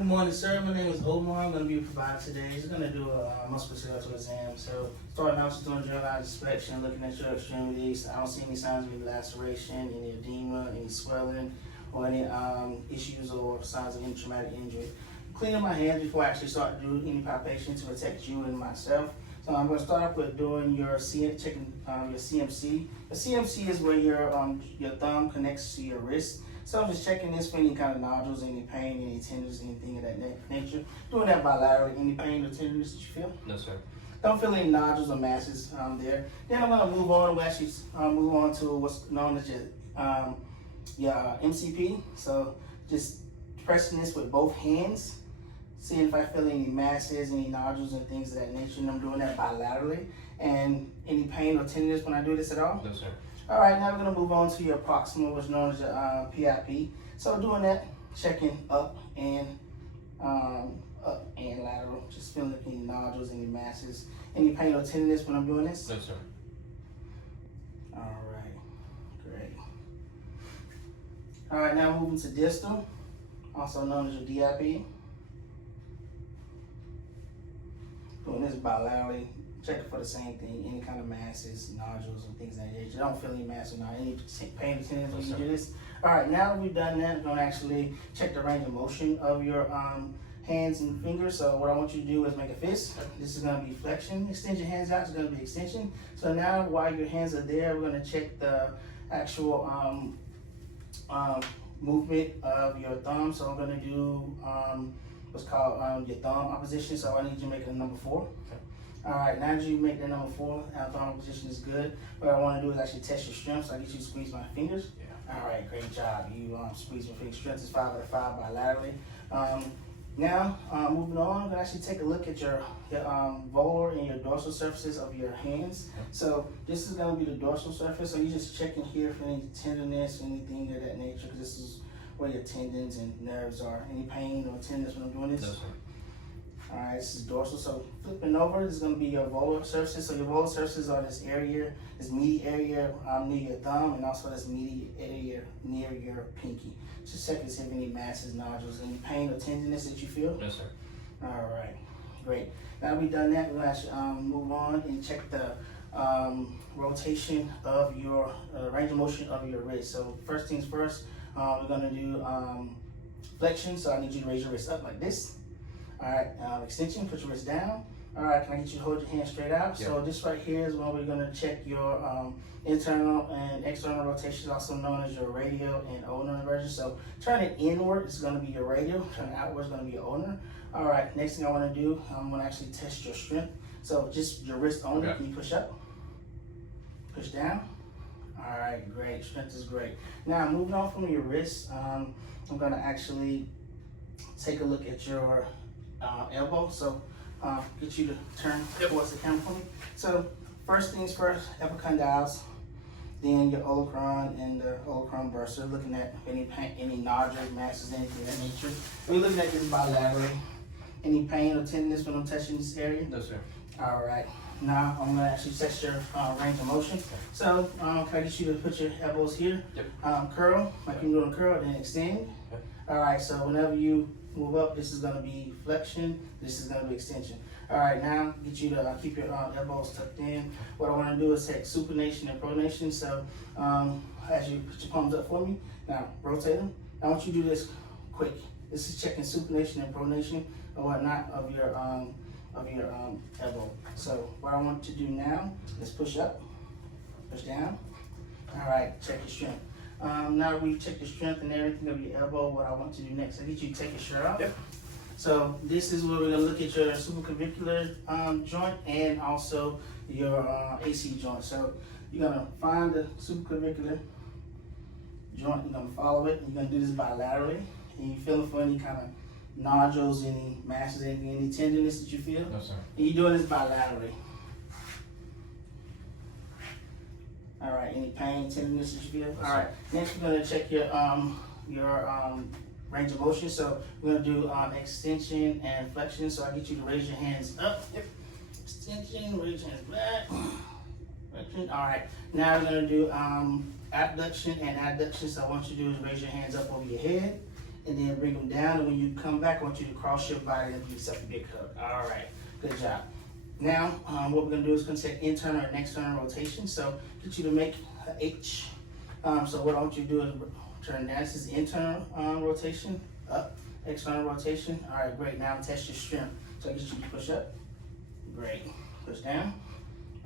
Good morning, sir. My name is Omar. I'm going to be your provider today. He's going to do a musculoskeletal exam. So, starting off, just doing a generalized inspection, looking at your extremities. I don't see any signs of any laceration, any edema, any swelling, or any issues or signs of any traumatic injury. Cleaning my hands before I actually start doing any palpation to protect you and myself. So I'm going to start off with doing your checking your CMC. The CMC is where your thumb connects to your wrist. So I'm just checking this for any kind of nodules, any pain, any tenderness, anything of that nature. Doing that bilaterally. Any pain or tenderness that you feel? No, sir. Don't feel any nodules or masses there. Then I'm going to move on. We'll actually move on to what's known as your MCP. So just pressing this with both hands. Seeing if I feel any masses, any nodules, and things of that nature. And I'm doing that bilaterally. And any pain or tenderness when I do this at all? No, sir. All right, now we're going to move on to your proximal, which is known as your PIP. So doing that, checking up and lateral. Just feeling any nodules, any masses, any pain or tenderness when I'm doing this? No, sir. All right, great. All right, now moving to distal, also known as your DIP. Doing this bilaterally, checking for the same thing, any kind of masses, nodules, and things like that. You don't feel any mass or not, any pain or tenderness when you do this. All right, now that we've done that, we're going to actually check the range of motion of your hands and fingers. So what I want you to do is make a fist. This is going to be flexion. Extend your hands out, it's going to be extension. So now while your hands are there, we're going to check the actual movement of your thumb. So I'm going to do what's called your thumb opposition. So I need you to make a number 4. Okay. All right, now that you make that number 4, thumb position is good. What I want to do is actually test your strength. So I get you to squeeze my fingers. Yeah. All right, great job. You squeeze my fingers. Strength is 5 out of 5 bilaterally. Now, moving on, I'm gonna actually take a look at your volar and your dorsal surfaces of your hands. Okay. So this is gonna be the dorsal surface. So you're just checking here for any tenderness, anything of that nature, because this is where your tendons and nerves are. Any pain or tenderness when I'm doing this? No, sir. All right, this is dorsal. So flipping over, this is going to be your volar surfaces. So your volar surfaces are this area, this meaty area near your thumb, and also this meaty area near your pinky. Just check to see if any masses, nodules, any pain or tenderness that you feel. No, sir. All right, great. Now we've done that, we'll actually move on and check the rotation of your range of motion of your wrist. So first things first, we're going to do flexion. So I need you to raise your wrist up like this. All right, extension, put your wrist down. All right, can I get you to hold your hand straight out? Yeah. So this right here is when we're gonna check your internal and external rotations, also known as your radial and ulnar inversion. So turn it inward is gonna be your radial, turn it outward is gonna be your ulnar. All right, next thing I wanna do, I'm gonna actually test your strength. So just your wrist only, Okay. Can you push up? Push down? All right, great, strength is great. Now moving on from your wrist, I'm gonna actually take a look at your elbow. So get you to turn towards the camera for me. So first things first, epicondyles, then your olecranon and the olecranon bursa, looking at any pain, any nodules, masses, anything of that nature. We're looking at this bilaterally. Any pain or tenderness when I'm touching this area? No, sir. All right. Now I'm gonna actually test your range of motion. So can I get you to put your elbows here? Yep. Curl, like you're doing a curl, then extend. Okay. All right, so whenever you move up, this is gonna be flexion, this is gonna be extension. All right, now get you to keep your elbows tucked in. What I wanna do is take supination and pronation. So as you put your palms up for me, now rotate them. I want you to do this quick. This is checking supination and pronation or whatnot of your elbow. So what I want you to do now is push up, push down. All right, check your strength. Now we've checked your strength and everything of your elbow. What I want to do next, I get you to take your shirt off. Yep. So this is where we're gonna look at your supraclavicular joint and also your AC joint. So you're gonna find the supraclavicular joint, you're gonna follow it, you're gonna do this bilaterally, and you feel for any kind of nodules, any masses, any tenderness that you feel. No, sir. And you're doing this bilaterally. All right, any pain, tenderness that you feel? All right, next we're gonna check your range of motion. So we're gonna do extension and flexion. So I get you to raise your hands up. Yep. Extension, raise your hands back. Flexion. All right, now we're gonna do abduction and adduction. So I want you to do is raise your hands up over your head and then bring them down. And when you come back, I want you to cross your body and give yourself a big hug. All right, good job. Now, what we're gonna do is gonna take internal and external rotation. So get you to make an H. So what I want you to do is turn down. This is internal rotation, up, external rotation. All right, great. Now test your strength. So get you to push up. Great. Push down.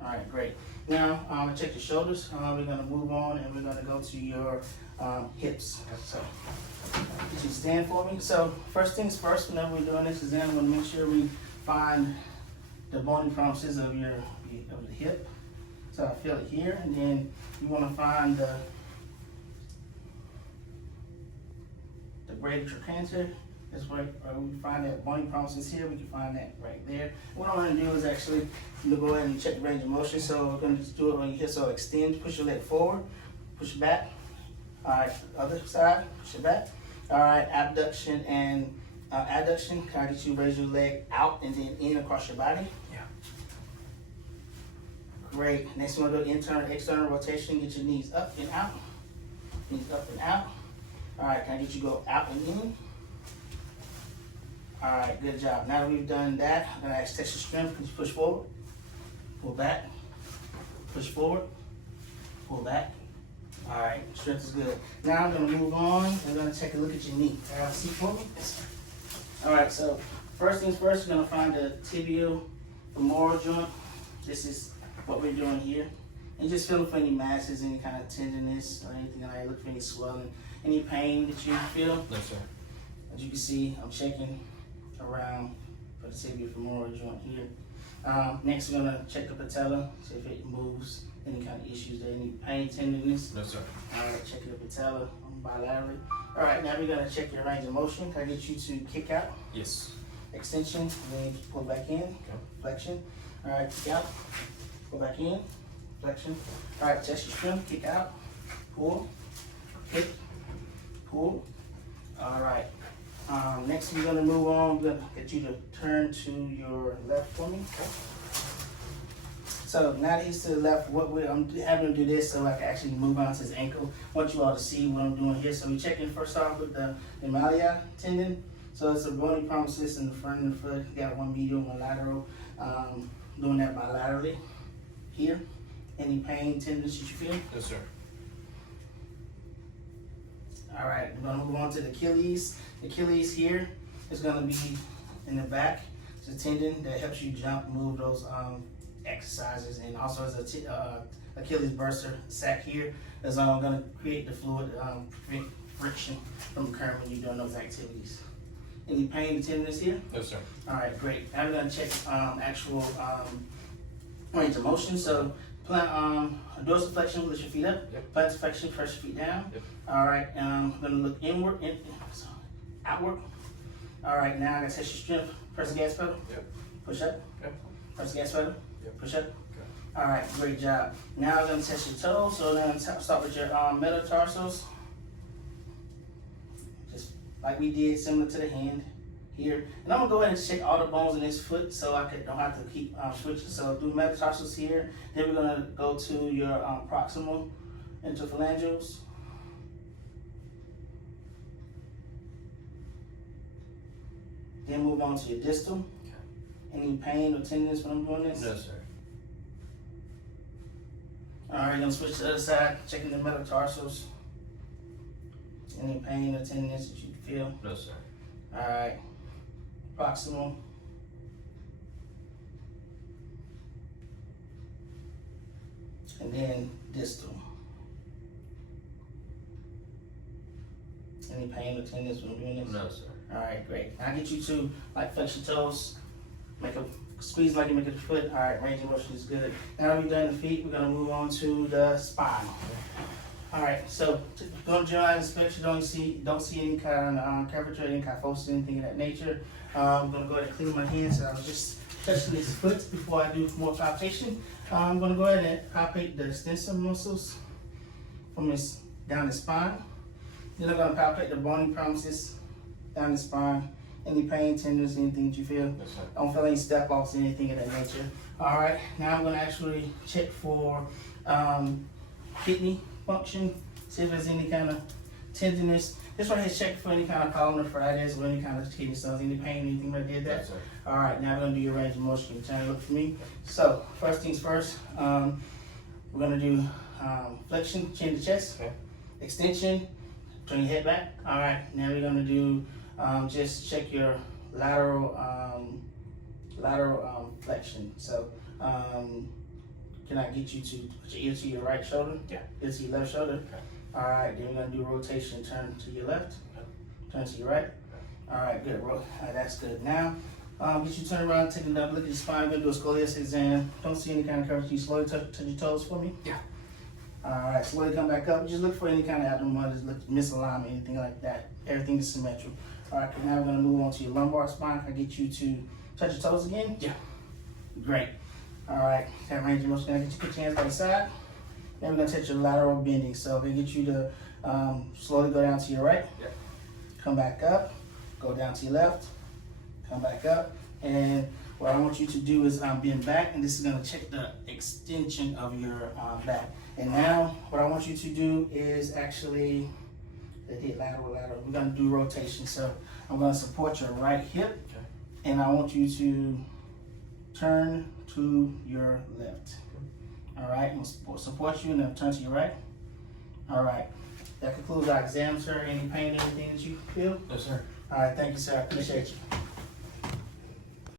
All right, great. Now, check your shoulders. We're gonna move on and we're gonna go to your hips. So, could you stand for me? So, first things first, whenever we're doing this exam, we're gonna make sure we find the bony prominences of the hip. So I feel it here, and then you wanna find the braided trochanter. That's right, we find that bony prominences here, we can find that right there. What I'm gonna do is actually go ahead and check the range of motion. So we're gonna just do it on your hip. So extend, push your leg forward, push it back. All right, other side, push it back. All right, abduction and adduction. Can I get you to raise your leg out and then in across your body? Yeah. Great. Next one, we'll do internal, external rotation. Get your knees up and out. Knees up and out. All right, can I get you to go out and in? All right, good job. Now that we've done that, I'm gonna ask test your strength. Can you push forward? Pull back. Push forward. Pull back. All right, strength is good. Now I'm gonna move on. I'm gonna take a look at your knee. Have a seat for me. All right, so first things first, we're gonna find the tibial femoral joint. This is what we're doing here. And just feeling for any masses, any kind of tenderness or anything like that. Look for any swelling, any pain that you feel. No, sir. As you can see, I'm checking around for the tibial femoral joint here. Next, we're gonna check the patella, see if it moves, any kind of issues there, any pain, tenderness. No, sir. All right, check the patella bilaterally. All right, now we're gonna check your range of motion. Can I get you to kick out? Yes. Extension, then pull back in, flexion. All right, kick out, pull back in, flexion. All right, test your strength, kick out, pull, kick, pull. All right. Next, we're gonna move on. We're gonna get you to turn to your left for me. So now that he's to the left, I'm having him do this so I can actually move on to his ankle. I want you all to see what I'm doing here. So we're checking first off with the malleus tendon. So it's a bony prominences in the front of the foot. You got one medial, one lateral. Doing that bilaterally here. Any pain, tenderness you feel? Yes, sir. All right, we're gonna move on to the Achilles. The Achilles here is gonna be in the back. It's a tendon that helps you jump, move those exercises, and also as a Achilles burster sac here is gonna create the fluid, prevent friction from occurring when you're doing those activities. Any pain, tenderness here? No, sir. All right, great. Now we're gonna check actual range of motion. So dorsiflexion, lift your feet up. Yep. Plantarflexion, press your feet down. Yep. All right, I'm gonna look inward, outward. All right, now I'm gonna test your strength. Press the gas pedal. Yep. Push up. Yep. Press the gas pedal. Yep. Push up. Okay. All right, great job. Now I'm gonna test your toes. So now start with your metatarsals. Just like we did, similar to the hand here. And I'm gonna go ahead and check all the bones in this foot so I don't have to keep switching. So do metatarsals here. Then we're gonna go to your proximal interphalangeals. Then move on to your distal. Any pain or tenderness when I'm doing this? No, sir. All right, gonna switch to the other side, checking the metatarsals. Any pain or tenderness that you feel? No, sir. All right, proximal. And then distal. Any pain or tenderness when I'm doing this? No, sir. All right, great. Now I get you to flex your toes, make a squeeze like you make a foot. All right, range of motion is good. Now that we've done the feet, we're gonna move on to the spine. All right, so don't general inspection. Don't see any kind of curvature, any kyphosis, anything of that nature. I'm gonna go ahead and clean my hands. So I was just touching this foot before I do more palpation. I'm gonna go ahead and palpate the extensor muscles from down the spine. Then I'm gonna palpate the bony prominences down the spine. Any pain, tenderness, anything that you feel? Yes, sir. I don't feel any step offs, anything of that nature. All right, now I'm gonna actually check for kidney function, see if there's any kind of tenderness. This right here is check for any kind of column arthritis or any kind of kidney stones, any pain, anything that did that. Yes, sir. All right, now we're gonna do your range of motion. Can you turn and look for me? So first things first, we're gonna do flexion, chin to chest, Okay. extension, turn your head back. All right, now we're gonna do just check your lateral flexion. So can I get you to put your ear to your right shoulder? Yeah. Ear to your left shoulder. Okay. All right, then we're gonna do rotation. Turn to your left. Okay. Turn to your right. All right, good. That's good. Now, get you turn around, take another look at your spine. We're gonna do a scoliosis exam. Don't see any kind of curvature. You slowly touch your toes for me. Yeah. All right, slowly come back up. Just look for any kind of abnormalities, misalignment, anything like that. Everything is symmetrical. All right, now we're gonna move on to your lumbar spine. Can I get you to touch your toes again? Yeah. Great. All right, that range of motion. Gonna get you to put your hands by your side. Then we're gonna touch your lateral bending. So we get you to slowly go down to your right. Yep. Come back up. Go down to your left. Come back up. And what I want you to do is bend back, and this is gonna check the extension of your back. And now what I want you to do is actually lateral. We're gonna do rotation. So I'm gonna support your right hip, Okay. and I want you to turn to your left. All right, I'm gonna support you and then turn to your right. All right, that concludes our exam, sir. Any pain, anything that you feel? No, sir. All right, thank you, sir. I appreciate you.